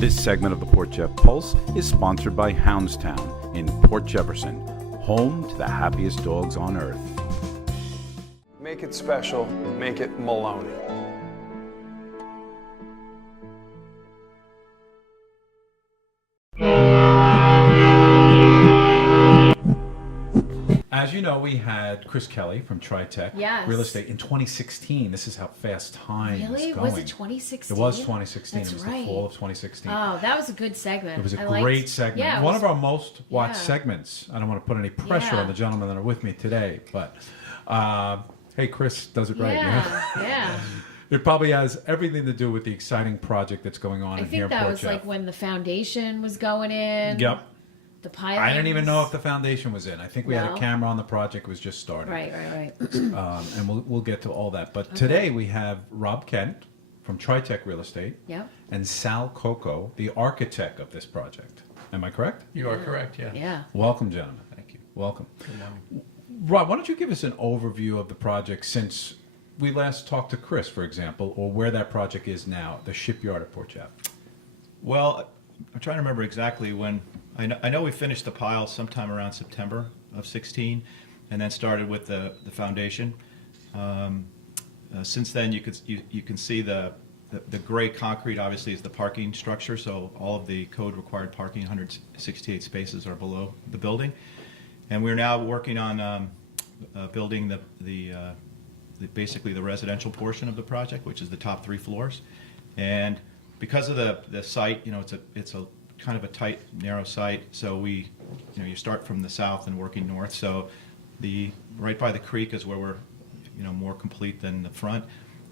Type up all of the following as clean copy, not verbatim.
This segment of the Port Jeff Pulse is sponsored by Houndstown in Port Jefferson, home to the happiest dogs on earth. Make it special, make it Maloney. As you know, we had Chris Kelly from Tritec Real Estate in 2016. This is how fast time is going. Was it 2016? It was 2016. That's it was right. the fall of 2016. Oh, that was a good segment. It was a great segment. Yeah, One of our most watched segments. I don't want to put any pressure on the gentlemen that are with me today, but hey, Chris does it right. Yeah. It probably has everything to do with the exciting project that's going on I here in think that Port was Jeff. like when the foundation was going in. Yep. The pilings. I didn't even know if the foundation was in. I think we had a camera on the project. It was just starting. Right. And we'll get to all that. But today we have Rob Kent from Tritec Real Estate and Sal Coco, the architect of this project. Am I correct? You are correct, yeah. Yeah. Welcome, gentlemen. Thank you. Welcome. Good morning. Rob, why don't you give us an overview of the project since we last talked to Chris, for example, or where that project is now, the Shipyard at Port Jeff? Well, I'm trying to remember exactly when. I know we finished the pile sometime around September of 16, and then started with the foundation. Since then, you can see the gray concrete obviously is the parking structure. So all of the code required parking, 168 spaces, are below the building, and we're now working on building basically the residential portion of the project, which is the top 3 floors, and because of the site, it's a kind of a tight, narrow site. So you start from the south and working north. So right by the creek is where we're, more complete than the front.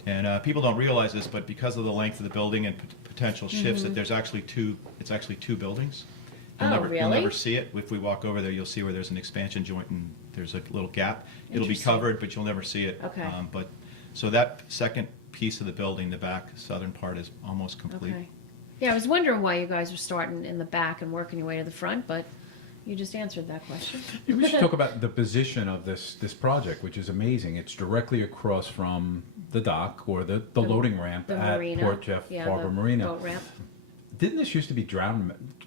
And people don't realize this, but because of the length of the building and potential shifts, that it's actually two buildings. You'll never see it. If we walk over there, you'll see where there's an expansion joint and there's a little gap. It'll be covered, but you'll never see it. Okay. So that second piece of the building, the back southern part, is almost complete. Okay. Yeah, I was wondering why you guys were starting in the back and working your way to the front, but you just answered that question. We should talk about the position of this project, which is amazing. It's directly across from the dock or the loading ramp at marina. Port Jeff Harbor Marina. Boat ramp. Didn't this used to be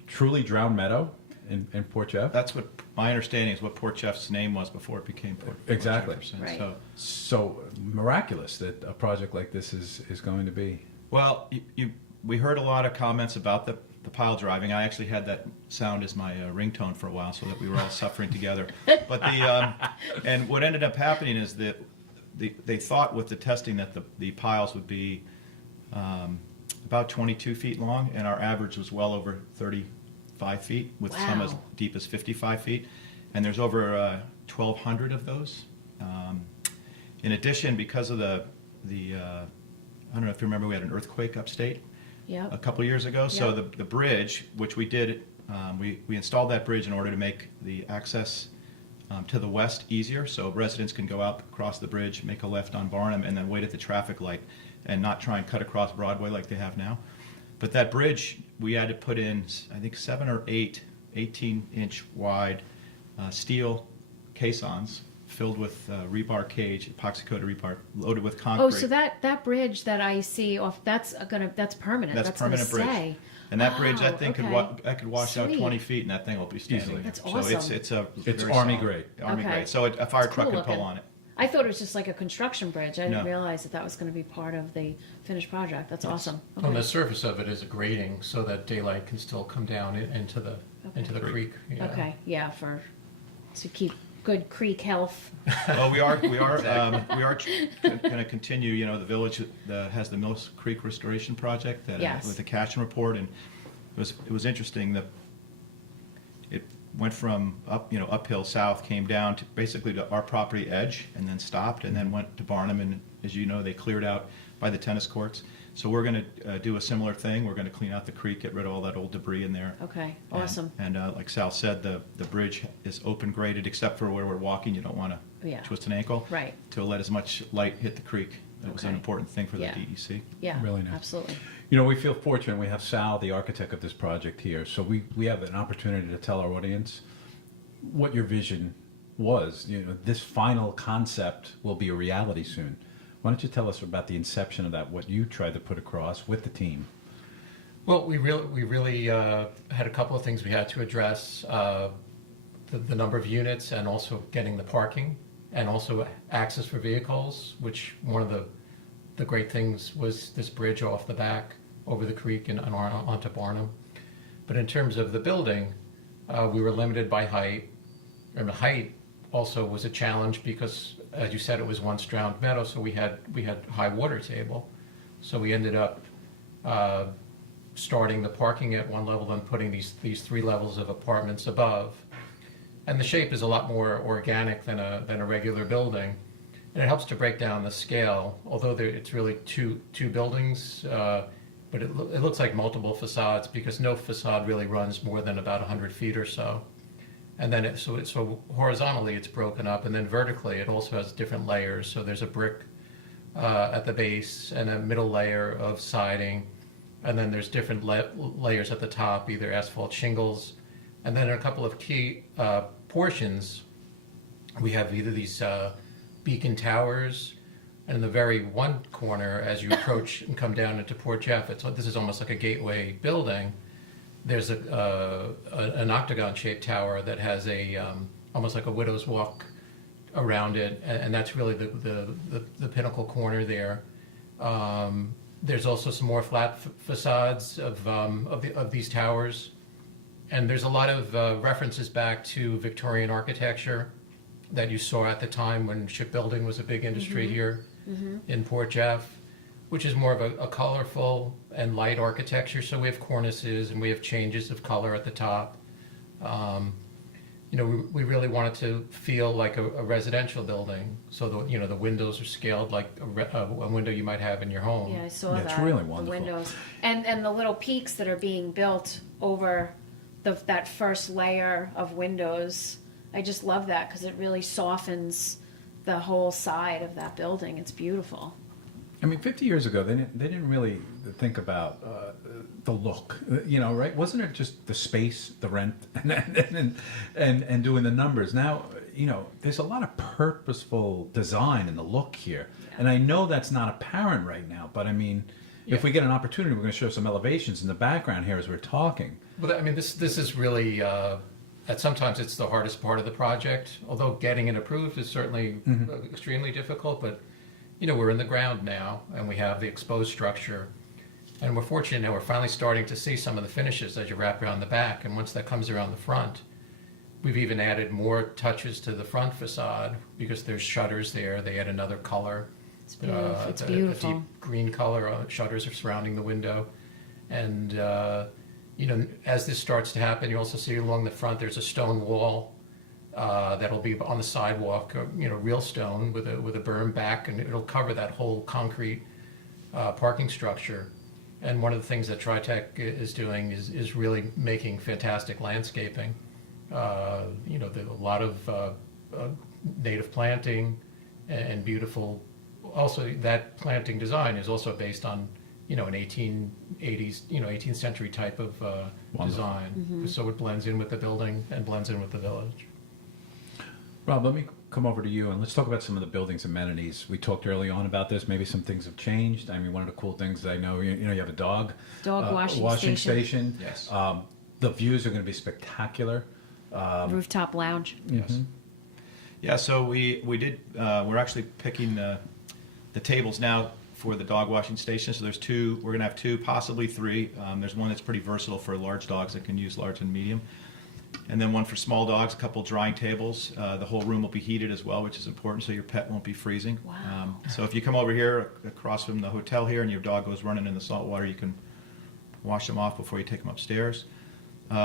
truly drowned meadow in Port Jeff? That's what my understanding is. What Port Jeff's name was before it became Port Exactly. Jefferson. Right. So miraculous that a project like this is going to be. Well, we heard a lot of comments about the pile driving. I actually had that sound as my ringtone for a while, so that we were all suffering together. But and what ended up happening is that they thought with the testing that the piles would be about 22 feet long, and our average was well over 35 feet, with some as deep as 55 feet. And there's over 1,200 of those. In addition, because of the I don't know if you remember, we had an earthquake upstate a couple of years ago. So the bridge, which we did, we installed that bridge in order to make the access to the west easier, so residents can go out, across the bridge, make a left on Barnum, and then wait at the traffic light and not try and cut across Broadway like they have now. But that bridge, we had to put in, I think, 7 or 8 18-inch wide steel caissons filled with rebar cage, epoxy-coated rebar, loaded with concrete. Oh, so that bridge that I see off, that's permanent. That's gonna permanent bridge. stay. And that bridge, that thing okay. could wash out Sweet. 20 feet, and that thing will be standing. Easily. That's So awesome. it's Army solid. grade. Army Okay. grade. So a fire It's truck cool can pull looking. on it. I thought it was just like a construction bridge. I didn't No. realize that was going to be part of the finished project. That's awesome. Okay. On the surface of it is a grating so that daylight can still come down into the creek. Yeah. Okay, yeah, to keep good creek health. Well, we are going to continue. The village has the Mills Creek Restoration Project with the Cashin report, and it was interesting that it went from uphill south, came down to basically to our property edge, and then stopped, and then went to Barnum, and as you know, they cleared out by the tennis courts. So we're going to do a similar thing. We're going to clean out the creek, get rid of all that old debris in there. Okay, awesome. And like Sal said, the bridge is open graded, except for where we're walking. You don't want to twist an ankle. Right. To let as much light hit the creek. That was an Okay. important thing for the Yeah. DEC. Yeah, Really nice. absolutely. We feel fortunate. We have Sal, the architect of this project, here. So we have an opportunity to tell our audience what your vision was. This final concept will be a reality soon. Why don't you tell us about the inception of that, what you tried to put across with the team? Well, we really had a couple of things we had to address. The number of units and also getting the parking and also access for vehicles, which one of the great things was this bridge off the back over the creek and onto Barnum. But in terms of the building, we were limited by height. And the height also was a challenge because, as you said, it was once drowned meadow, so we had high water table. So we ended up starting the parking at one level and putting these 3 levels of apartments above. And the shape is a lot more organic than a regular building. And it helps to break down the scale, although it's really two buildings, but it looks like multiple facades because no facade really runs more than about 100 feet or so. And then so horizontally it's broken up, and then vertically it also has different layers. So there's a brick at the base and a middle layer of siding, and then there's different layers at the top, either asphalt shingles, and then in a couple of key portions we have either these beacon towers, and in the very one corner as you approach and come down into Port Jeff, this is almost like a gateway building. There's an octagon-shaped tower that has almost like a widow's walk around it, and that's really the pinnacle corner there. There's also some more flat facades of these towers, and there's a lot of references back to Victorian architecture that you saw at the time when shipbuilding was a big industry here in Port Jeff, which is more of a colorful and light architecture. So we have cornices and we have changes of color at the top. We really wanted to feel like a residential building. So the windows are scaled like a window you might have in your home. Yeah, I saw Yeah, that. it's really the wonderful. windows and the little peaks that are being built over that first layer of windows. I just love that because it really softens the whole side of that building. It's beautiful. I mean, 50 years ago, they didn't really think about the look, right? Wasn't it just the space, the rent, and doing the numbers? Now, there's a lot of purposeful design in the look here, and I know that's not apparent right now. But I mean, if we get an opportunity, we're going to show some elevations in the background here as we're talking. But I mean, this is really sometimes it's the hardest part of the project. Although getting it approved is certainly extremely difficult, but we're in the ground now, and we have the exposed structure, and we're fortunate now we're finally starting to see some of the finishes as you wrap around the back, and once that comes around the front, we've even added more touches to the front facade because there's shutters there. They add another color. It's beautiful. It's A beautiful. deep green color. Shutters are surrounding the window, and as this starts to happen, you also see along the front there's a stone wall that'll be on the sidewalk, real stone with a berm back, and it'll cover that whole concrete parking structure. And one of the things that Tritec is doing is really making fantastic landscaping. There's a lot of native planting and beautiful. Also, that planting design is also based on an 1880s, 18th century type of design. So it blends in with the building and blends in with the village. Rob, let me come over to you and let's talk about some of the building's amenities. We talked early on about this. Maybe some things have changed. I mean, one of the cool things I know, you have a dog washing station. Yes. The views are going to be spectacular. Rooftop lounge. Yes. Yeah, so we did. We're actually picking the tables now for the dog washing station. So there's 2. We're going to have 2, possibly 3. There's one that's pretty versatile for large dogs that can use large and medium, and then one for small dogs. A couple drying tables. The whole room will be heated as well, which is important, so your pet won't be freezing. Wow. So if you come over here across from the hotel here, and your dog goes running in the salt water, you can wash them off before you take them upstairs.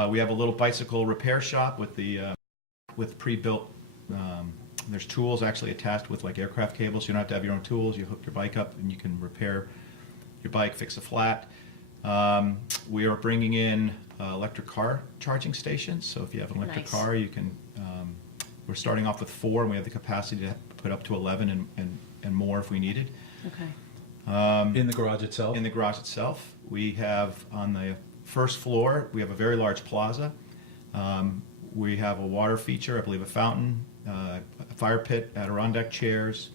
We have a little bicycle repair shop with pre-built. There's tools actually attached with like aircraft cables. So you don't have to have your own tools. You hook your bike up and you can repair your bike, fix a flat. We are bringing in electric car charging stations. So if you have an electric Nice. car, you can. We're starting off with 4, and we have the capacity to put up to 11 and more if we needed. Okay. In the garage itself? In the garage itself, we have on the first floor, we have a very large plaza. We have a water feature, I believe a fountain, a fire pit, Adirondack chairs,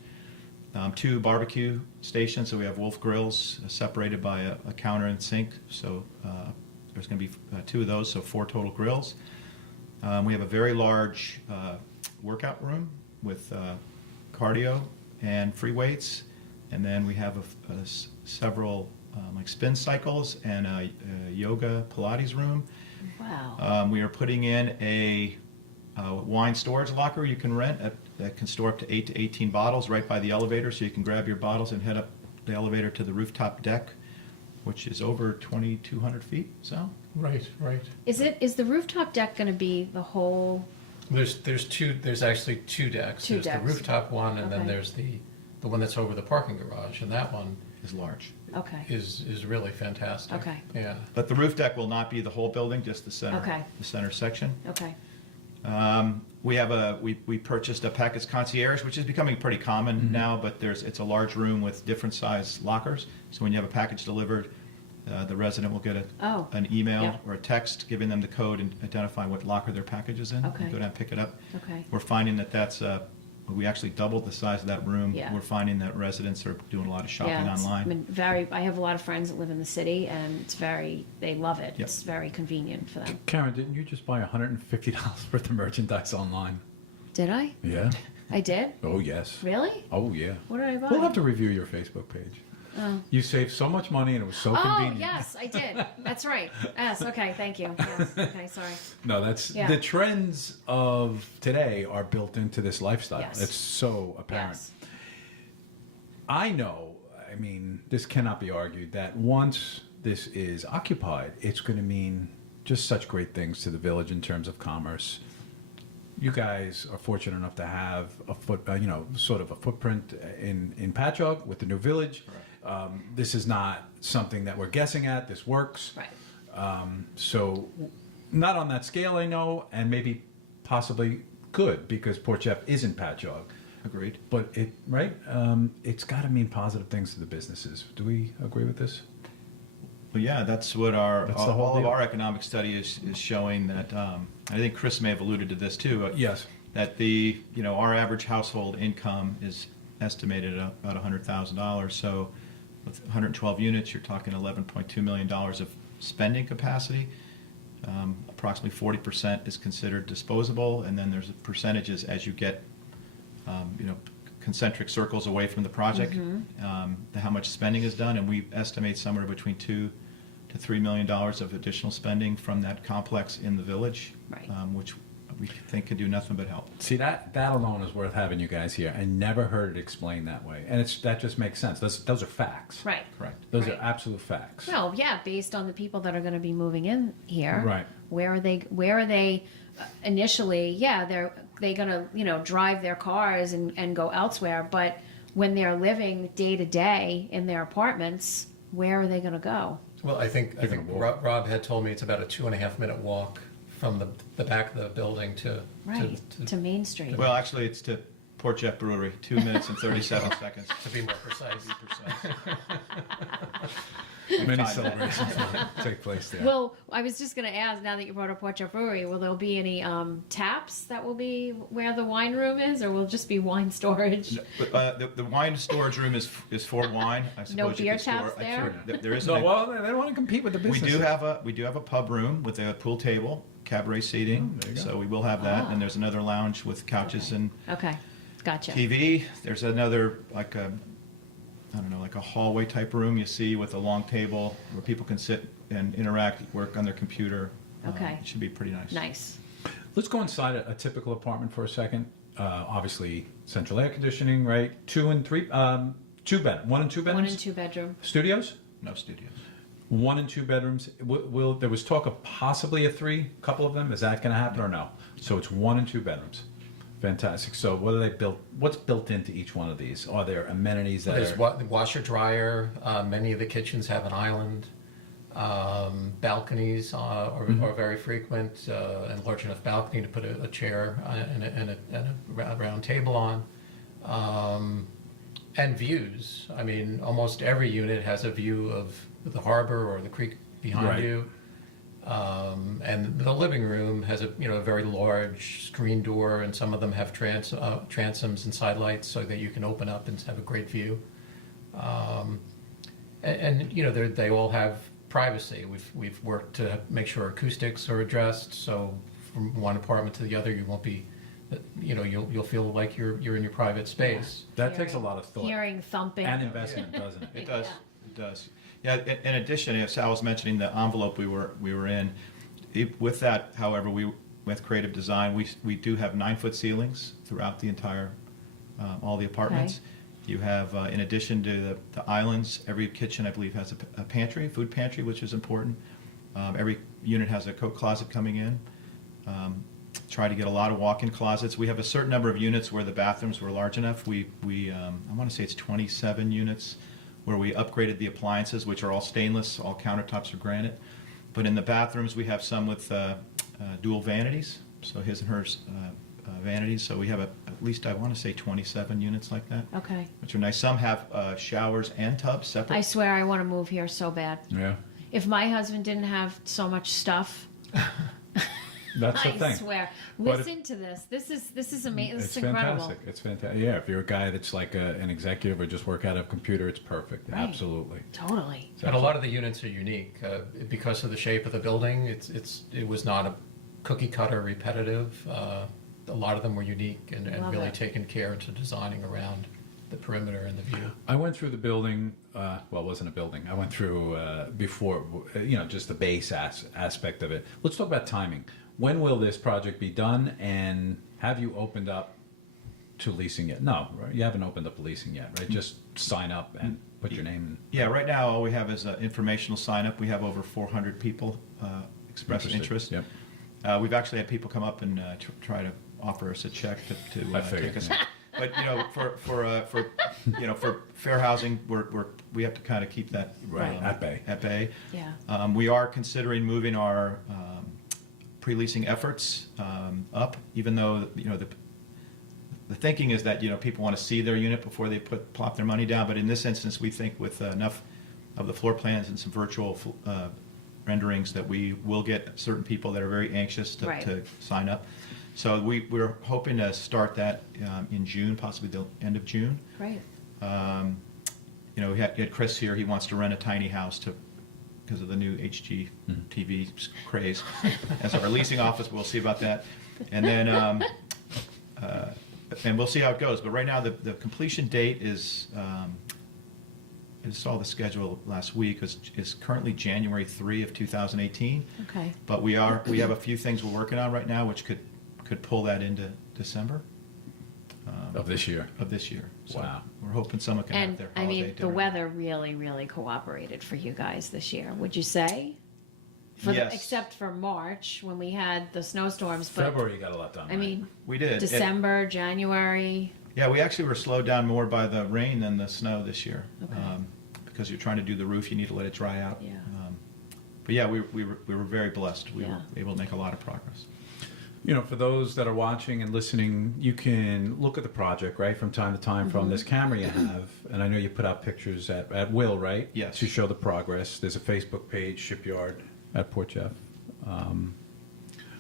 2 barbecue stations, so we have Wolf grills separated by a counter and sink. So there's going to be 2 of those, so 4 total grills. We have a very large workout room with cardio and free weights, and then we have several like spin cycles and a yoga Pilates room. Wow. We are putting in a wine storage locker you can rent that can store up to 8 to 18 bottles right by the elevator, so you can grab your bottles and head up the elevator to the rooftop deck, which is over 2,200 feet. So Right. Is the rooftop deck going to be the whole? There's actually 2 decks. Two There's decks. the rooftop one, and then Okay. there's the one that's over the parking garage, and that one is large. Okay. is really fantastic. Okay. Yeah. But the roof deck will not be the whole building, just the center, Okay. the center section. Okay. We purchased a package concierge, which is becoming pretty common now, but it's a large room with different size lockers. So when you have a package delivered, the resident will get an email Yep. or a text giving them the code and identifying what locker their package is in. Okay. Go down and pick it up. Okay. We're finding we actually doubled the size of that room. Yeah. We're finding that residents are doing a lot of shopping Yeah, online. I have a lot of friends that live in the city, and they love it. Yep. It's very convenient for them. Karen, didn't you just buy $150 worth of merchandise online? Did I? Yeah. I did? Oh, yes. Really? Oh, yeah. What did I buy? We'll have to review your Facebook page. Oh. You saved so much money and it was so Oh, convenient. yes, I did. That's right. Yes, okay, thank you. Yes, okay, sorry. No, that's Yeah. the trends of today are built into this lifestyle. Yes. It's so apparent. Yes. I know, I mean, this cannot be argued that once this is occupied, it's going to mean just such great things to the village in terms of commerce. You guys are fortunate enough to have sort of a footprint in Patchogue with the new village. This is not something that we're guessing at. This works. Right. So not on that scale, I know, and maybe possibly good because Port Jeff isn't Patchogue. Agreed. But it's got to mean positive things to the businesses. Do we agree with this? Well, yeah, that's what That's the whole all of deal. our economic study is showing that. I think Chris may have alluded to this too. Yes. That our average household income is estimated at about $100,000. So with 112 units, you're talking $11.2 million of spending capacity. Approximately 40% is considered disposable, and then there's percentages as you get, concentric circles away from the project, how much spending is done, and we estimate somewhere between $2 to $3 million of additional spending from that complex in the village, Right. Which we think could do nothing but help. See, that alone is worth having you guys here. I never heard it explained that way, and that just makes sense. Those are facts. Right. Correct. Those Right. are absolute facts. Well, yeah, based on the people that are going to be moving in here. Right. Where are they initially? Yeah, they're going to, drive their cars and go elsewhere, but when they're living day to day in their apartments, where are they going to go? Well, I think gonna walk. Rob had told me it's about a 2.5-minute walk from the back of the building to Main Street. Well, actually, it's to Port Jeff Brewery, 2 minutes and 37 seconds. to be more precise. Many Time. celebrations will take place there. Well, I was just going to ask, now that you brought up Port Jeff Brewery, will there be any taps that will be where the wine room is, or will it just be wine storage? But the wine storage room is for wine. I suppose No you beer could store- taps there? There is no, a- well, they don't want to compete with the we business. do have a pub room with a pool table, cabaret seating. there you go. So we will have that, Ah. and there's another lounge with couches and Okay, gotcha. TV. There's another like a hallway type room you see with a long table where people can sit and interact, work on their computer. Okay. It should be pretty nice. Nice. Let's go inside a typical apartment for a second. Obviously, central air conditioning, right? 2 and 3, 2 bed, 1 and 2 bedrooms. 1 and 2 bedroom. Studios. No studios. 1 and 2 bedrooms. There was talk of possibly a 3, couple of them. Is that going to happen or no? So it's 1 and 2 bedrooms. Fantastic. So what are they built? What's built into each one of these? Are there amenities that There's are? washer dryer. Many of the kitchens have an island. Balconies are very frequent, and large enough balcony to put a chair and a round table on. And views. I mean, almost every unit has a view of the harbor or the creek behind Right. you. And the living room has a very large screen door, and some of them have transoms and side lights so that you can open up and have a great view. They all have privacy. We've worked to make sure acoustics are addressed, so from one apartment to the other, you won't be, you'll feel like you're in your private space. That takes a lot of thought Hearing thumping. and investment, doesn't it? It does. It does. Yeah. In addition, as Sal was mentioning, the envelope we were in, with that, however, with creative design, we do have 9-foot ceilings throughout the entire all the apartments. Okay. You have, in addition to the islands, every kitchen I believe has a pantry, food pantry, which is important. Every unit has a coat closet coming in. Try to get a lot of walk-in closets. We have a certain number of units where the bathrooms were large enough. I want to say it's 27 units where we upgraded the appliances, which are all stainless, all countertops are granite. But in the bathrooms, we have some with dual vanities, so his and hers vanities. So we have at least, I want to say, 27 units like that, Okay. which are nice. Some have showers and tubs separate. I swear I want to move here so bad. Yeah, If my husband didn't have so much stuff, that's the I thing. swear. But Listen to this. This is amazing. This It's is incredible. fantastic. It's fantastic. Yeah, if you're a guy that's like an executive or just work out of a computer, it's perfect. Right. Absolutely. Totally. And a lot of the units are unique because of the shape of the building. It was not a cookie cutter repetitive. A lot of them were unique and Love really it. taken care into designing around the perimeter and the view. I went through the building. Well, it wasn't a building. I went through before, just the base aspect of it. Let's talk about timing. When will this project be done, and have you opened up to leasing yet? No, right? You haven't opened up leasing yet, right? Just sign up and put your name in. Yeah, right now all we have is an informational sign up. We have over 400 people express Interested. interest. Yep. We've actually had people come up and try to offer us a check to I figured, take us. yeah. But for fair housing, we have to kind of keep that Right, at bay. At bay. Yeah. We are considering moving our pre-leasing efforts up, even though the thinking is that people want to see their unit before they plop their money down. But in this instance, we think with enough of the floor plans and some virtual renderings that we will get certain people that are very anxious Right. to sign up. So we're hoping to start that in June, possibly the end of June. Great. We had Chris here. He wants to rent a tiny house because of the new HGTV craze. As our leasing office, we'll see about that. And then and we'll see how it goes. But right now, the completion date is. I saw the schedule last week. Is currently January 3 of 2018. Okay. But we have a few things we're working on right now, which could pull that into December Of this year. of this year. So Wow. we're hoping someone can have And their I holiday mean, the dinner. weather really, really cooperated for you guys this year. Would you say? Yes. Except for March when we had the snowstorms, but February, you got a lot done. I mean, We did. December, January. Yeah, we actually were slowed down more by the rain than the snow this year. Okay. Because you're trying to do the roof, you need to let it dry out. Yeah. But yeah, we were very blessed. We Yeah. were able to make a lot of progress. For those that are watching and listening, you can look at the project, right, from time to time from this camera you have. And I know you put out pictures at will, right? Yes. To show the progress. There's a Facebook page, Shipyard at Port Jeff. I'm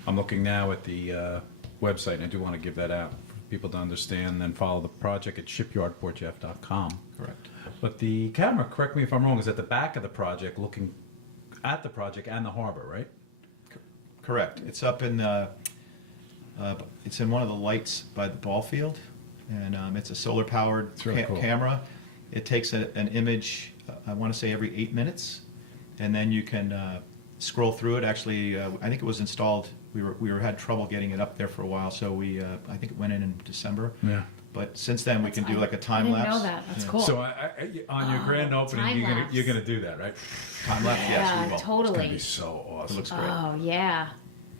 looking now at the website, and I do want to give that out for people to understand, and then follow the project at shipyardportjeff.com. Correct. But the camera, correct me if I'm wrong, is at the back of the project, looking at the project and the harbor, right? Correct. It's up in it's in one of the lights by the ball field, and it's a solar powered It's really cool. camera. It takes an image, I want to say every 8 minutes, and then you can scroll through it. Actually, I think it was installed. We had trouble getting it up there for a while, so I think it went in December. Yeah. But since then, we can do like a I time didn't lapse. know that. That's Yeah. cool. So on your grand opening, time you're gonna lapse. do that, right? Time lapse, yes, we Yeah, will. It's gonna totally. be so It awesome. looks great. Oh yeah.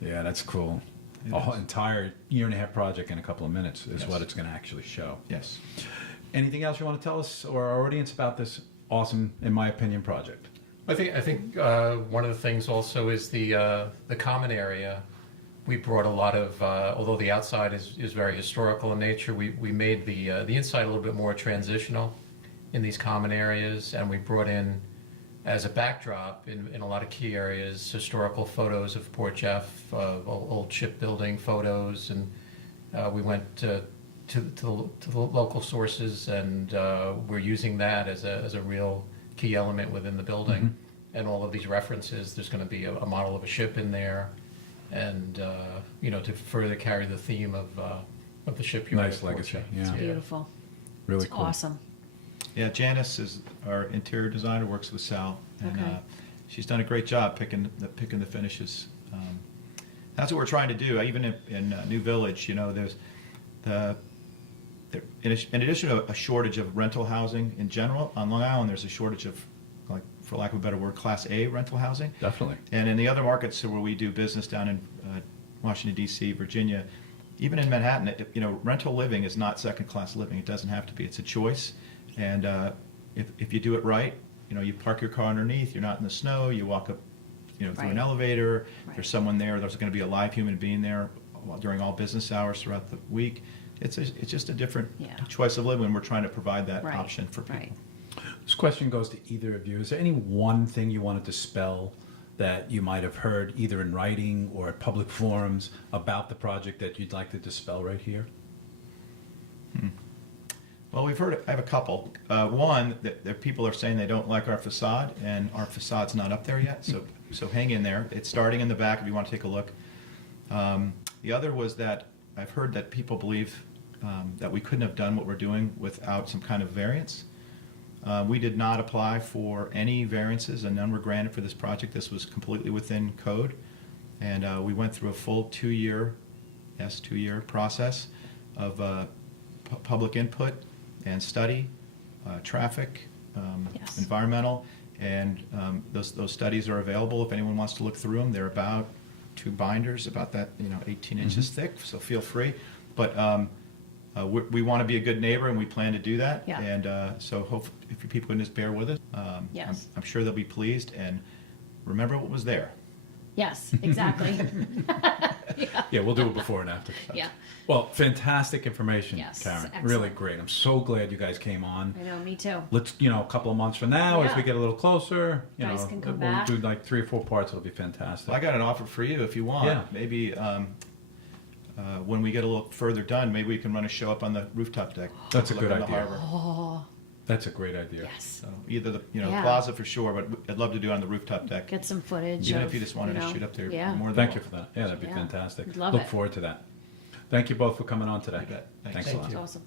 Yeah, that's cool. It A whole is. entire year-and-a-half project in a couple of minutes is Yes. what it's going to actually show. Yes. Anything else you want to tell us or our audience about this awesome, in my opinion, project? I think one of the things also is the common area. We brought a lot of, although the outside is very historical in nature, we made the inside a little bit more transitional in these common areas, and we brought in as a backdrop in a lot of key areas, historical photos of Port Jeff, old shipbuilding photos, and we went to the local sources, and we're using that as a real key element within the building. And all of these references, there's going to be a model of a ship in there, and to further carry the theme of the shipyard. Nice at Port legacy, Jeff. yeah. It's beautiful. Really It's cool. awesome. Yeah, Janice is our interior designer, works with Sal, and Okay. she's done a great job picking the finishes. That's what we're trying to do. Even in New Village, there's in addition to a shortage of rental housing in general on Long Island, there's a shortage of, like, for lack of a better word, Class A rental housing. Definitely. And in the other markets where we do business down in Washington, D.C., Virginia, even in Manhattan, rental living is not second-class living. It doesn't have to be. It's a choice. And if you do it right, you park your car underneath, you're not in the snow, you walk up through Right. an elevator, Right. there's someone there, there's going to be a live human being there during all business hours throughout the week. It's just a different Yeah. choice of living, and we're trying to provide that Right. option for people. Right. This question goes to either of you. Is there any one thing you wanted to dispel that you might have heard either in writing or at public forums about the project that you'd like to dispel right here? Well, I have a couple. One, that people are saying they don't like our facade, and our facade's not up there yet, so hang in there. It's starting in the back if you want to take a look. The other was that I've heard that people believe that we couldn't have done what we're doing without some kind of variance. We did not apply for any variances, and none were granted for this project. This was completely within code, and we went through a full two-year process of public input and study, traffic, Yes. environmental, and those studies are available if anyone wants to look through them. They're about 2 binders, about that 18 inches thick, so feel free. But we want to be a good neighbor, and we plan to do that. Yeah. And so hope if you people can just bear with us. Yes. I'm sure they'll be pleased, and remember what was there. Yes, exactly. Yeah, we'll do it before and after. Yeah. Well, fantastic information, Yes, Karen. excellent. Really great. I'm so glad you guys came on. I know, me too. Let's, a couple of months from now, as Yeah. we get a little closer, Guys can come we'll back. do like 3 or 4 parts. It'll be fantastic. Well, I got an offer for you if you want. Yeah. Maybe when we get a little further done, maybe we can run a show up on the rooftop deck. That's a Look good on the idea. harbor. Oh, That's a great idea. yes. So either the Yeah. plaza for sure, but I'd love to do it on the rooftop deck. Get some footage. Even of, if you just wanted to shoot up there, Yeah. you're more than Thank you welcome. for that. Yeah, that'd be Yeah. fantastic. Love Look it. forward to that. Thank you both for coming on today. You bet. Thanks Thanks. a Thank lot. you. Awesome.